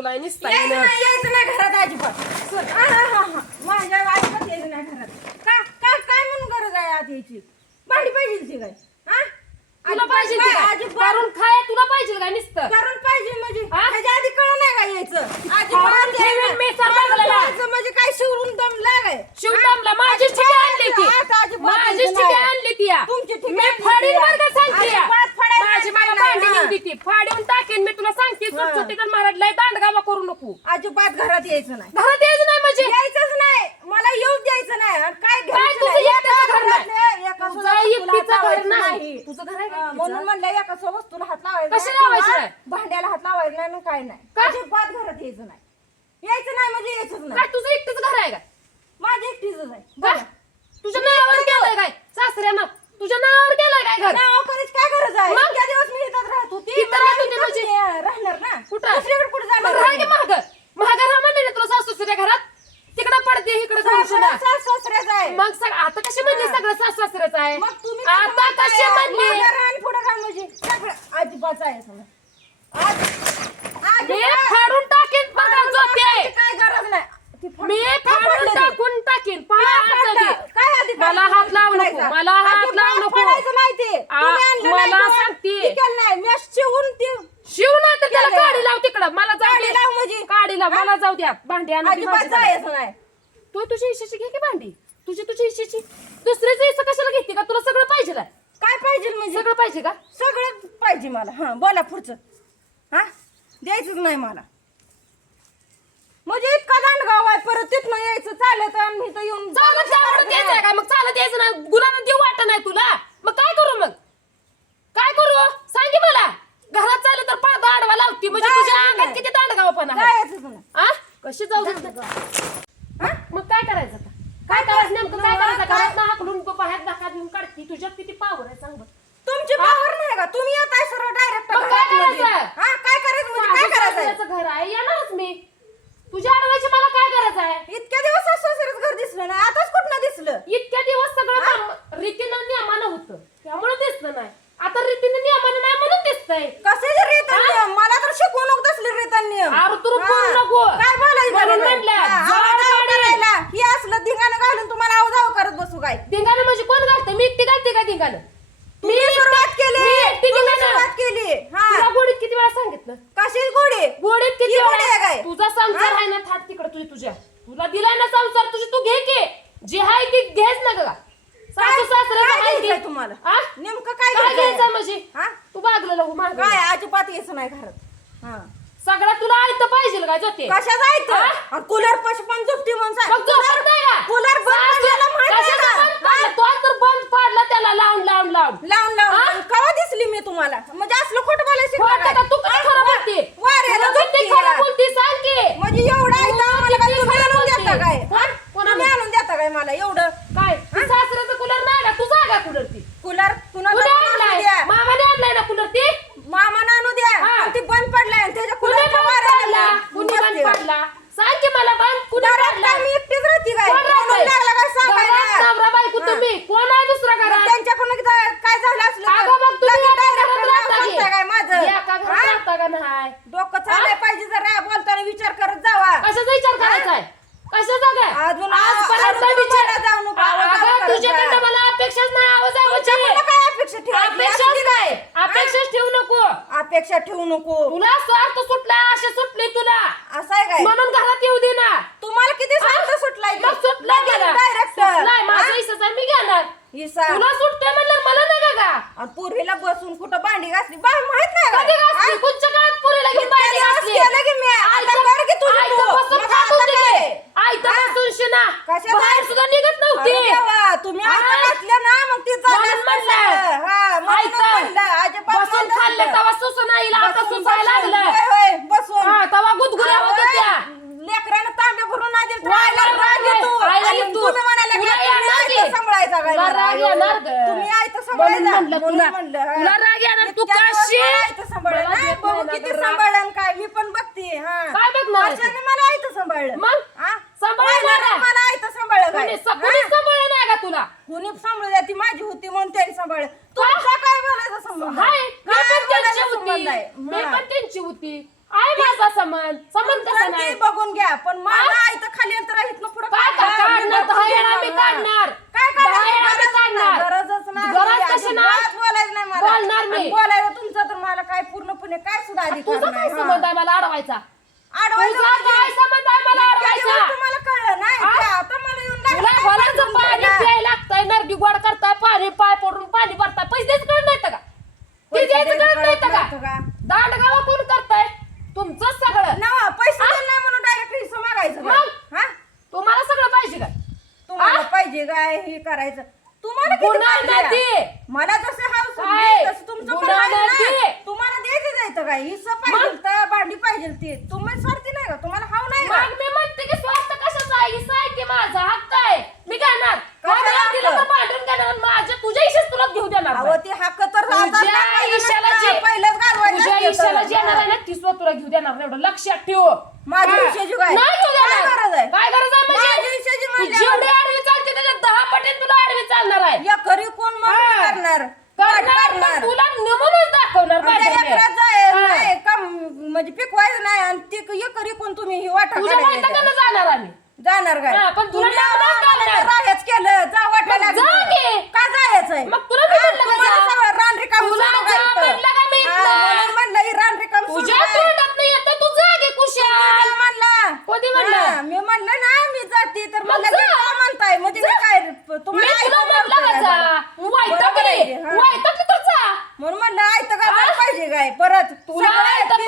नाही ती बंड माजवलाय निसता यायचं. नाही यायचं नाही घरात अजिबात सर हा हा हा हा माझ्या अजिबात यायचं नाही घरात का का काय म्हणून गरज आहे आत यायची भांडी पाहिजे ती काय हा तुला अजिबात पाहिजे काय- ती काय? अजिबात करून खाय तुला पाहिजे काय नुसतं करून पाहिजे म्हणजे हा? ह्याच्या आधी कळ नाही का यायचं खाऊन अजिबात ठेवीन यायचं. मी सांभाळलेला. यायचं म्हणजे काय शिवरून दमला काय शिव दमला माझी आणली ती माझी. आणली ती या. तुमची ठिके मी आणली फाडीन ती या. वर्ग सांगते या. अजिबात फाडायचं माझी मला नाही, देते फाडून टाकेन मी तुला सांगते. सुटसुटीत आणि मराठला दांडगावा करू नको. अजिबात घरात यायचं नाही. घरात यायचं नाही म्हणजे? यायचंच नाही. मला येऊच द्यायचं नाही. आणि काय काय घ्यायचं तुझं नाही. एकट्याचं एका घर नाही? एका तुझं एकटीचं घर लावायचं नाही. तुझं घर आहे का हा, एकटीचं? म्हणून म्हणलं एका सो वस्तूला हात लावायचा नाही. लावायचं नाही? भांड्याला हात लावायचा नाही आणि काय नाही. का? अजिबात घरात यायचं नाही. यायचं नाही म्हणजे यायचंच काय नाही तुझं एकटीच घर आहे का? माझं एकटीच आहे काय? तुझ्या नावावर गेलंय काय? सासऱ्यानं तुझ्या नावावर गेलाय काय घर? नाव करायची काय गरज आहे? मग? इतक्या दिवस राहत होती इथं मला राहत होती म्हणजे? राहणार ना कुठं दुसरीकडे कुठे मग जाणार राह की नाही. महाग महाग राहा म्हणले ना तुला सासू तुझ्या घरात तिकडं पडते इकडं सासरा- घरशुना. सास- सासऱ्याचं आहे मग सग आता कशी म्हणली हा. सगळं सासू सासऱ्याचं आहे मग तुम्ही आता कशी म्हणली मागं राहा आणि पुढं राहा म्हणजे सगळं अजिबात आहे सगळं. आज- मी अजिबात- फाडून टाकीन बघा जोते काय गरज नाही ती फड- मी का फाडून फडलं ते? टाकून टाकीन का पायाचं फडलं? ते. काय अधिकार मला आहे हात लावू नको फडायचा? मला हात अजिबात लावू नको फडायचं नाही ते आ, तुम्ही आणलं नाही मला किंवा सांगते. ती केलं नाही मी शिवून ती शिव नाही तर त्याला केलं. काढी लाव तिकडं मला जाऊ दे. म्हणजे? मला जाऊ द्या भांडी आणा ती अजिबात माझी घाला. जायचं नाही. तू तुझ्या हिशेची घे की भांडी? तुझी तुझी हिशेची दुसऱ्याचं हिस्सा कशाला घेते का? तुला सगळं पाहिजे का? काय पाहिजे म्हणजे? सगळं पाहिजे का? सगळं पाहिजे मला. हा बोला पुढचं. हा? द्यायचंच नाही मला. म्हणजे इतका दांडगाव आहे परत तिथनं यायचं चालत आणि इथं येऊन चालत आवडत द्यायचं आहे का? मग चालत यायचं ना गुलाला देऊ वाटत नाही तुला. मग काय करू मग? काय करू? सांग मला घरात चालू तर पडदा आडवा लावती म्हणजे जायचं तुझ्या नाही. अंगात दांडगावपणा आहे. आ? कशी जाऊ देत नाही? हा? मग काय करायचं आता? काय करायचं नेमकं? काय करायचं? घरात ना हाकलून बाहेर धक्का देऊन काढती. तुझ्यात किती पावर आहे सांग बरं. तुमची पावर नाही का? तुम्ही येताय सरळ डायरेक्ट मग काय करायचं? हा काय करायचं म्हणजे काय करायचं? सासऱ्याचं घर आहे. येणारच मी. तुझ्या अडवायची मला काय करायचं आहे? इतक्या दिवस सासऱ्याचं घर दिसलं नाही. आताच कुठनं दिसलं? इतक्या दिवस सगळं काम रीतीनं नियमानं होतं. त्यामुळे दिसलं नाही. नाही म्हणून दिसतंय कसे रीत नियम? मला तर शिकवणूक तसले रीत नियम. अरे तू. बोलू नको. काय बोलायचं म्हणून हा. करायला. ही असलं धिंगाणं घालून तुम्हाला आवाजाव करत बसू काय? धिंगाणं म्हणजे कोण घालतं? मी एकटी घालते का धिंगाणं? मी सुरुवात केली. मी एकटी सुरुवात केली. हा. गोडीत किती वेळा सांगितलं? कशी गोडी? गोडीत किती वेळा? काय? तुझा संसार आहे ना थाट तिकडे तुझी तुझ्या. तुला दिलाय ना संसार तुझी तू घे की. जे आहे ती घेच ना ग. सासू घ्यायचंय ती. तुम्हाला? नेमकं काय काय घ्यायचंय? घ्यायचं म्हणजे हा? तू बागलेला हो मागं. काय अजिबात यायचं नाही घरात हा सगळं तुला ऐकतं पाहिजे काय जोते कशा? जायचं कूलर पशी पण झोपती म्हणून. मग झोपत नाही का? कूलर बंद सासू- पडलेला माहीत आहे कशाचं का? बंद पडलं? तो तर बंद पडला त्याला लावून लावून लावून लावून? लावून कवा दिसली मी तुम्हाला म्हणजे असलं खोटं खोटं? का? तू काय खरं बोलते तुला किती खरं या. बोलते सांग की म्हणजे एवढं आहे तर तू काय किती तुम्ही खरं आणून बोलते? देता काय हा? कोणाला? तुम्ही आणून देता काय मला एवढं काय तू सासऱ्याचं कूलर नाही का तुझा का कूलर ती कूलर कुणाला कुठे पण आणू आणलाय द्या मामाने आणलाय ना कूलर ती मामानं आणू द्या हा. पण ती बंद पडलाय आणि त्याच्या कुणी कूलरच्या बंद वाऱ्याला पडला कुणी बंद बसते. पडला सांग की मला बंद कुणी घरात पडला काय मी एकटीच राहते काय कोण म्हणून राहतंय? लागला काय सांगायला घरात नवरा बायको हा. तुम्ही कोण आहे दुसरा मग घरात त्यांच्याकडून एकदा काय झालं असलं तर अगं मग तुम्ही लगेच एका direct घरात नाव राहता की? सांगता काय माझं एका घरात हा? राहता का नाही डोकं चालाय पाहिजे जरा बोलताना विचार करत जावा कशाचा विचार करायचा अजून आजपर्यंत विचार जाऊ नको, अगं, तुझ्याकडनं. मला अपेक्षाच नाही आवाज काय अपेक्षा ठेवायची? अपेक्षाच असली नाही. काय? अपेक्षाच ठेवू नको. अपेक्षा ठेवू नको. तुला स्वार्थ सुटला असे सुटले तुला. असं आहे काय? म्हणून घरात येऊ दे ना. तुम्हाला किती स्वार्थ सुटलाय मग सुटलाय मला. डायरेक्ट सुटलाय माझा हिस्साच मी घेणार. तुला सुटते म्हणलं मला नाही का पोरीला बसून कुठं भांडी घासली? बा माहीत नाही? कधी घासली? कुठच्या काळात पुरीला घेऊन दिवस घासली? मी. आता आयतं- कर की तुझं आयतं तू. बसून मग खात आता होती काय? ती. आयतं हा? बसून कशाला? बाहेर सुद्धा निघत नव्हती देवा, तुम्ही हा? ना मग ती म्हणून म्हणलं. हा बसून खाल्लं. तेव्हा सुसून आईला आता सुसायला. लागलं हा, तेव्हा गुदगुल्या होत होत्या लेकरानं तांबे भरून नाही दिलं तर वाय, आईला वाय, राग वाय, येतो. आईला आणि येतो. तुम्ही म्हणाले तुला का येणार तुम्ही की? आयतं सांभाळायचा काय तुला मला? राग येणार ग. तुम्ही आयतं म्हणून सांभाळायचा म्हणलं म्हणून तुला. म्हणलं, हा. तुला राग येणार, तू इतक्या दिवस कशी? मला आयतं सांभाळलं. मला नाही, देत बघू नाही ना किती तर राग. सांभाळलं आणि काय मी पण बघते हा काय बघणार आहे वर्षाने मला आयतं सांभाळलं मग? हा? सांभाळलं पहिल्यांदा का? मला काय? सांभाळलं नाही का तुला? कोणी सांभाळू द्या ती माझी होती म्हणून त्यांनी सांभाळलं. तुमचा काय बोलायचा संबंध? मी काय पण त्यांची होती. संबंध माझा समान समान कसा नाही? बघून घ्या पण माझं आई तर खाली अंतर आहेत ना पुढे काय काढणार दहा येणार मी काढणार. काय दहा काढणार. गरजच नाही. गरज कशी नाही? बोलायचं नाही मला. बोलणार आणि मी तुमचं तर मला काय पूर्णपणे काय सुद्धा अधिकार तुझा काय संबंध आहे मला अडवायचा? अडवायचं म्हणजे काय संबंध आहे मला अडवायचा? तुम्हाला कळलं नाही? आता मला येऊन तुला पाठवून पाणी? प्यायला लागतंय नरडी गोड करताय पाणी पाय पडून पाणी भरताय पैसे द्यायचं कळत नाही का ते पैसे द्यायचं कळत नाही कळत का का? दांड गावा कोण करताय तुमचंच सगळं नवा पैसे दिले नाही म्हणून डायरेक्ट हिस्सा मागायचं का? मग? हा तुम्हाला सगळं पाहिजे काय तुम्हाला? पाहिजे काय हे करायचं तुम्हाला किती गुन्हा पाहिजे नाही आहे? ते. मला जसं हाऊस काय? तसं तुमचं पण गुन्हा आहे नाही ना. ते. तुम्हाला द्यायचं जायचं काय हिस्सा पाहिजे मग? तर भांडी पाहिजे ती तुम्ही स्वार्थी नाही का तुम्हाला हाव नाही का मग मी म्हणते की स्वार्थ कशाचा आहे हिस्सा आहे की माझा हक्क आहे मी घेणार कशाला कोणाला हक्क? दिलं तर भांडून घेणार आणि माझ्या तुझ्या इशेच अहो नाही. ती हक्क तर आता तुझ्या सांगायचं इशाला नसतं. जे- पहिलंच घालवायचं तुझ्या असतं. इशाला जे येणार आहे. ना ती सुद्धा तुला घेऊ देणार नाही एवढं लक्षात ठेव माझ्या हा. इशाची काय? नाही घेऊ काय देणार. गरज आहे? काय गरज आहे माझ्या म्हणजे तू म्हणजे- जेवढी आडवी चालते त्याच्या दहा पटीने तुला आडवी चालणार आहे या खरी कोण मग हा. करणार करणार पण तुला नमूनच दाखवणार आणि त्या माझ्याकडे. लेकरात जाय- हा. नाही, काम म्हणजे पिकवायचं नाही आणि ती एकरी कोण तुम्ही ही वाटा तुझ्या काढायला. जाणार आम्ही जाणार काय हा, पण तुला तुम्ही टाकणार आम्हाला जाणार. राहायच केलं जा वाटायला मग जा लागलं. की. का जायचंय मग तुला मी हा, म्हणलं का तुम्हाला जा? सगळं रान रिकाम तुला सोडू जा का इथं? म्हणलं का मी हा, इथलं? म्हणून म्हणलं ही रान रिकाम सोडू तुझ्या काय? तोंडात नाही येतं तू जागे कुशाल म्हणला कधी म्हणलं? हा, मी म्हणलं ना मी जाते तर मग म्हणलं जा. मी का म्हणताय म्हणजे मी काय मी तुम्हाला तुला ऐकून म्हणलं का नव्हतं जा का? वाईटाक बरोबर आहे रे की, हा. वाईटाक तर जा म्हणून म्हणलं ऐकतं का हा? पाहिजे काय परत तुला ती